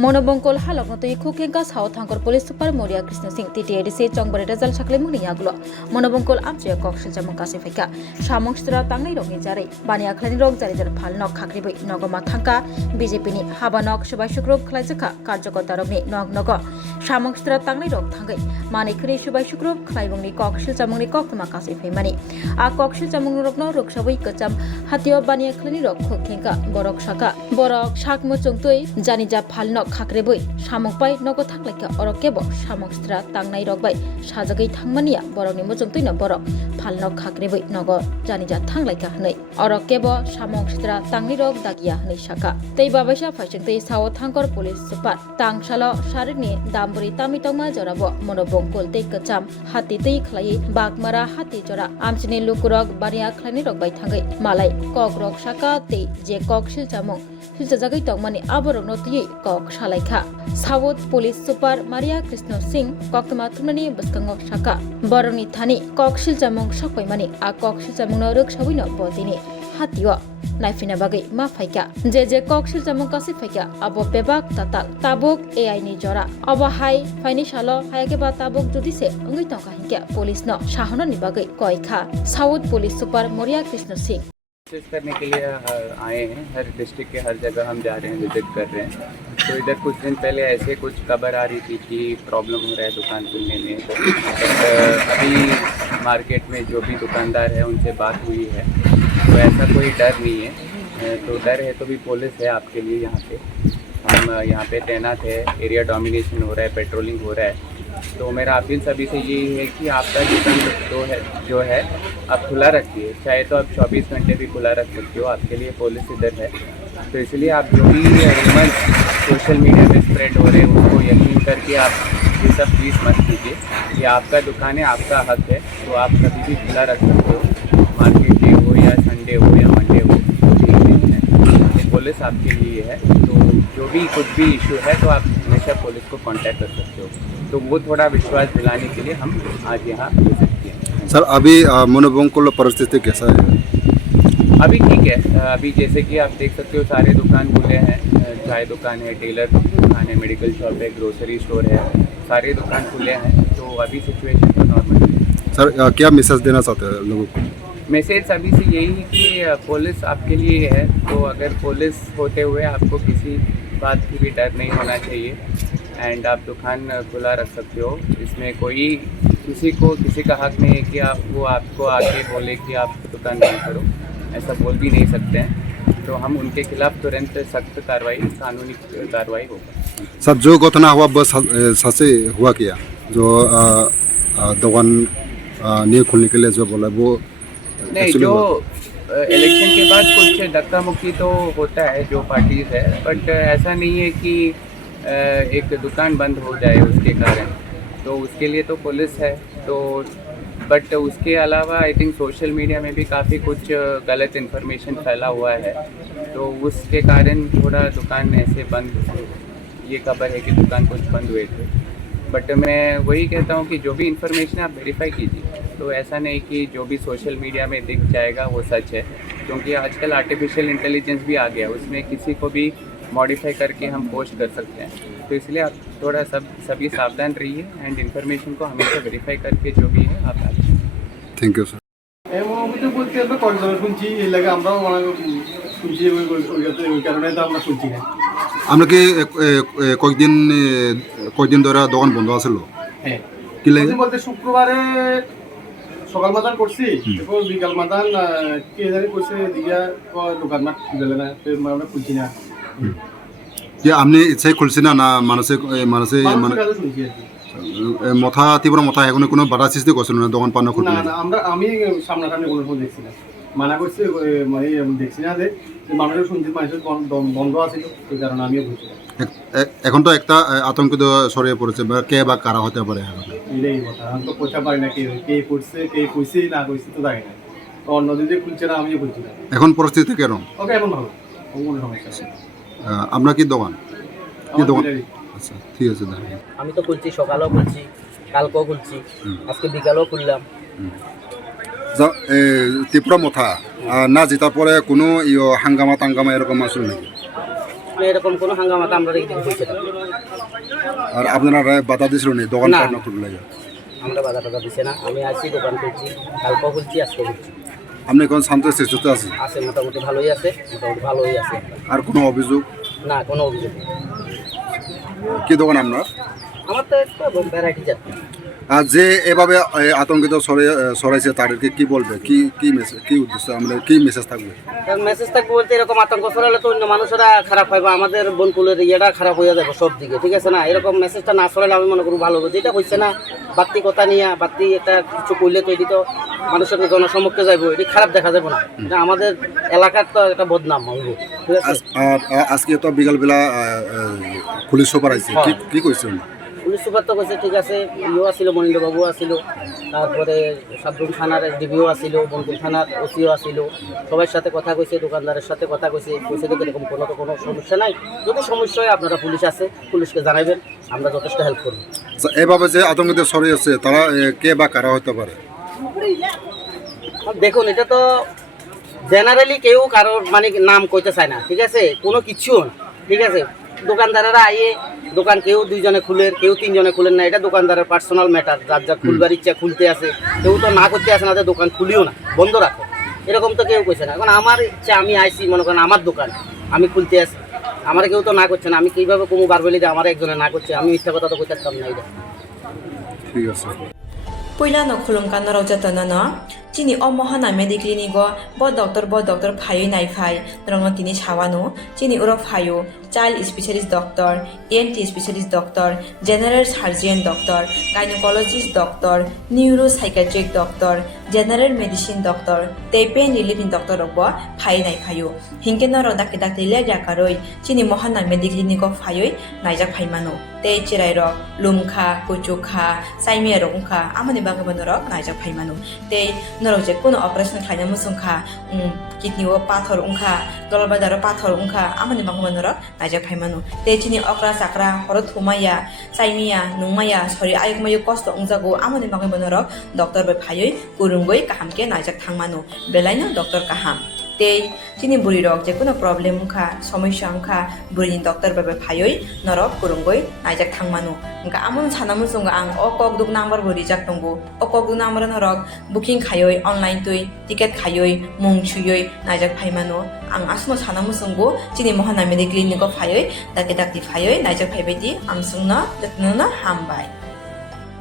Manubankul halaknotoi khukengka sao thangkor police super Moria Krishna Singh TTADC Chongbari result sakle muni yagulo Manubankul amche kokshil jamung kase faika samong stra tangnai rokni jare bania khlani rok jari jar Phalnok khakriboi nogoma thangka BJP ni habanok subai sukrub khlaijaka karjakota rokni nognogo samong stra tangnai rok thangai mani khri subai sukrub khlaibungni kokshil jamungni koktuma kase faimani a kokshil jamung rokno roksabai kacham Hatio bania khlani rok khukengka borok sakmo chungtoi janija Phalnok khakriboi samokpai nogo thanglaka orokebo samokstra tangnai rokbai sajagai thangmania borokni mojongtoino borok Phalnok khakriboi nogo janija thanglaka hnai orokebo samokstra tangnai rok dagia hnai Sakha tei babaisa phaisingtei sao thangkor police super tangsalo sarirni damburi tamitongma jorabo Manubankul tei kacham hati tei khlai bakmara hati jora amchini Lukurog bania khlani rokbai thangai malai kogrok Sakha tei je koksil jamung hiljajagai tongmani aborokno tei kok salaikha South Police Super Maria Krishna Singh koktuma thumnani baskango Sakha boroni thani koksil jamung sakpaimani a koksil jamungno roksabuino botini Hatio naifina bagai ma faika je koksil jamung kasi faika abo bebak tatal tabuk AI ni jora abo hai faini salo hayake ba tabuk jodi se ngui tongka hinke police no sahona ni bagai koikha South Police Super Maria Krishna Singh करने के लिए आए हैं। हर district के हर जगह हम जा रहे हैं, विजिट कर रहे हैं। तो इधर कुछ दिन पहले ऐसे कुछ खबर आ रही थी कि प्रॉब्लम हो रहा है दुकान खुलने में। अभी मार्केट में जो भी दुकानदार है उनसे बात हुई है, तो ऐसा कोई डर नहीं है। तो डर है तो भी पुलिस है आपके लिए यहाँ पे। हम यहाँ पे तैनात है, एरिया डोमिनेशन हो रहा है, पेट्रोलिंग हो रहा है। तो मेरा अपील सभी से यही है कि आपका दुकान जो है आप खुला रखिए, चाहे तो आप 24 घंटे भी खुला रख सकते हो, आपके लिए पुलिस इधर है। तो इसलिए आप जो भी रूमर्स सोशल मीडिया पे स्प्रेड हो रहे हैं उसको यकीन करके आप ये सब प्लीज़ मत कीजिए। कि आपका दुकान है, आपका हक है, तो आप कभी भी खुला रख सकते हो, मार्केट डे हो या संडे हो या मंडे हो, कोई नहीं है। पुलिस आपके लिए है, तो जो भी कुछ भी इशू है तो आप हमेशा पुलिस को कांटेक्ट कर सकते हो। तो वो थोड़ा विश्वास दिलाने के लिए हम आज यहाँ विजिट किए। सर अभी Manubankul परिस्थिति कैसा है? अभी ठीक है। अभी जैसे कि आप देख सकते हो सारे दुकान खुले हैं, चाय दुकान है, टेलर दुकान है, मेडिकल शॉप है, ग्रोसरी स्टोर है, सारे दुकान खुले हैं। तो अभी सिचुएशन तो नॉर्मल है। सर क्या मैसेज देना चाहते हैं लोगों को? मैसेज सभी से यही है कि पुलिस आपके लिए है, तो अगर पुलिस होते हुए आपको किसी बात की भी डर नहीं होना चाहिए एंड आप दुकान खुला रख सकते हो। इसमें कोई किसी का हक नहीं है कि वो आपको आके बोले कि आप दुकान बंद करो, ऐसा बोल भी नहीं सकते हैं। तो हम उनके खिलाफ तुरंत सख्त कार्रवाई, कानूनी कार्रवाई होगा। सर जो घटना हुआ बस सच हुआ क्या, जो दुकान नहीं खुलने के लिए जो बोला वो नहीं, जो इलेक्शन के बाद कुछ धक्का मुक्की तो होता है जो पार्टीज है, बट ऐसा नहीं है कि एक दुकान बंद हो जाए उसके कारण। तो उसके लिए तो पुलिस है। तो बट उसके अलावा आई थिंक सोशल मीडिया में भी काफ़ी कुछ गलत इन्फॉर्मेशन फैला हुआ है, तो उसके कारण थोड़ा दुकान ऐसे बंद, ये खबर है कि दुकान कुछ बंद हुए थे। बट मैं वही कहता हूँ कि जो भी इन्फॉर्मेशन आप वेरीफाई कीजिए। तो ऐसा नहीं कि जो भी सोशल मीडिया में दिख जाएगा वो सच है, क्योंकि आजकल आर्टिफिशियल इंटेलिजेंस भी आ गया, उसमें किसी को भी मॉडिफाई करके हम पोस्ट कर सकते हैं। तो इसलिए आप थोड़ा सभी सावधान रहिए एंड इन्फॉर्मेशन को हमेशा वेरीफाई करके जो भी है आप आइए। Thank you sir. আমরা কি কয়েকদিন ধরে দোকান বন্ধ আছিল? কি লাগে বলতে শুক্রবারে সকাল মাতান করছি, এরপর বিকাল মাতান কে জানি কইছে দিঘা দোকান না খুলে না, আমরা খুলছি না। যে আপনি ইচ্ছাই খুলছি না, না মানুষে মথা তীব্র মথা এখন কোনো বাধা সৃষ্টি করছিল না দোকান পান খুলতে? না, আমি সামনাসামনি কোনো দেখছি না, মানা করছি, মানে দেখছি না যে মানুষের শুনছি মানুষের বন্ধ আছিল, সেই কারণে আমিও বুঝছি। এখন তো একটা আতঙ্কিত ছড়িয়ে পড়েছে, কে বা কারা হতে পারে? এটাই কথা, আমি তো পয়সা পারি না কে করছে, কে কইছে না কইছে তো জানি না। তো অন্য দিকে খুলছে না, আমিও খুলছি না। এখন পরিস্থিতি কেমন? ওকে, এমন ভালো, কোনো সমস্যা নেই। আপনার কি দোকান? আচ্ছা ঠিক আছে। আমি তো খুলছি, সকালেও খুলছি, কালকেও খুলছি, আজকে বিকালেও খুললাম। তীব্র মথা না জেতার পরে কোনো হাঙ্গামা টাঙ্গামা এরকম আসলে নাকি? না এরকম কোনো হাঙ্গামাতে আমরা এই দিন হয়েছে না। আর আপনারা বাধা দিছিল নি দোকান না। পাট না খুললে? আমরা বাধা টাধা দিছে না, আমি আসছি দোকান খুলছি, কালকেও খুলছি আজকে খুলছি। আপনি এখন শান্ত স্থিতিতে আছেন? আছে মোটামুটি ভালোই আছে, মোটামুটি ভালোই আছে। আর কোনো অভিযোগ? না কোনো অভিযোগ নেই। কি দোকান আপনার? আমার তো একটু ভ্যারাইটি যাচ্ছে। আর যে এভাবে আতঙ্কিত ছড়াইছে তাদেরকে কি বলবে, কি কি মেসেজ, কি উদ্দেশ্য, আমাদের কি মেসেজ থাকবে? কারণ মেসেজ থাকবে বলতে এরকম আতঙ্ক ছড়ালে তো অন্য মানুষেরা খারাপ হয় বা আমাদের বনকুলের ইয়েটা খারাপ হয়ে যাবে সব দিকে, ঠিক আছে না? এরকম মেসেজটা না ছড়ালে আমি মনে করি ভালো হবে। যেটা হচ্ছে না বাড়তি কথা নিয়ে বাড়তি একটা কিছু করলে তো এটি তো মানুষের জনসমক্ষে যাইব, এটি খারাপ দেখা যাবে না। এটা আমাদের এলাকার তো একটা বদনাম হইব, ঠিক আছে? আর আজকে তো বিকালবেলা পুলিশ সুপার আইছে, কি কি কইছে? পুলিশ সুপার তো কইছে ঠিক আছে, ইও আসিল, মনীন্দ্রবাবু আসিল, তারপরে সাবরুম থানার এসডিপিও আসিল, বনকুল থানার ওসিও আসিল, সবার সাথে কথা কইছে, দোকানদারের সাথে কথা কইছে, কইছে যে এরকম কোনো সমস্যা নাই, যদি সমস্যা হয় আপনারা পুলিশ আছে, পুলিশকে জানাবেন, আমরা যথেষ্ট হেল্প করব। এভাবে যে আতঙ্কিত ছড়িয়েছে তারা কে বা কারা হতে পারে? দেখুন এটা তো জেনারেলি কেউ কারোর মানে নাম কইতে চায় না, ঠিক আছে? কোনো কিছু না, ঠিক আছে? দোকানদারেরা আইয়ে দোকান কেউ দুইজনে খুলেন, কেউ তিনজনে খুলেন না, এটা দোকানদারের পার্সোনাল ম্যাটার। যার যা খুলবার ইচ্ছা খুলতে আছে, কেউ তো না করতে আসে না যে দোকান খুলিও না, বন্ধ রাখো, এরকম তো কেউ কইছে না। এখন আমার ইচ্ছা, আমি আইসি মনে করেন আমার দোকান, আমি খুলতে আসি, আমার কেউ তো না করছে না, আমি কীভাবে কমু বার বলি যে আমার একজনে না করছে, আমি মিথ্যা কথা তো কইতে পারতাম না। এটা ঠিক আছে। Pula no khulungkan no rojata no no chini o mohana mediclinigo bo doctor phayo nai phai rongno tini chawano chini uro phayo child specialist doctor, ENT specialist doctor, general surgeon doctor, gynecologist doctor, neuropsychiatric doctor, general medicine doctor, te pain relieving doctor robo phai nai phayo hingke no ro dakte dakte le jakaroi chini mohana mediclinigo phayo naijak phaimano te chirai ro lumkha kuchukha saimia rongkha amani bangabano ro naijak phaimano te norok je kono operation khaina musungkha kidney o pathor ungkha dolbadaro pathor ungkha amani bangabano ro naijak phaimano te chini okra sakra horo thumaya saimia nungmaya sori ayukmayu kosto ungjago amani bangabano ro doctor bai phayoi kurungoi kahamke naijak thangmano belaino doctor kaham te chini buri rok je kono problem ungkha সমস্যা ungkha buri doctor bai phayoi norok kurungoi naijak thangmano ungka amon sanamu sunga ang o kokduk number buri jak tongo o kokduk number norok booking khayoi online tui ticket khayoi mung chuyoi naijak phaimano ang asmo sanamu sungo chini mohana medical clinic phayoi dakti phayoi naijak phaibai di amsungna datnuna hambai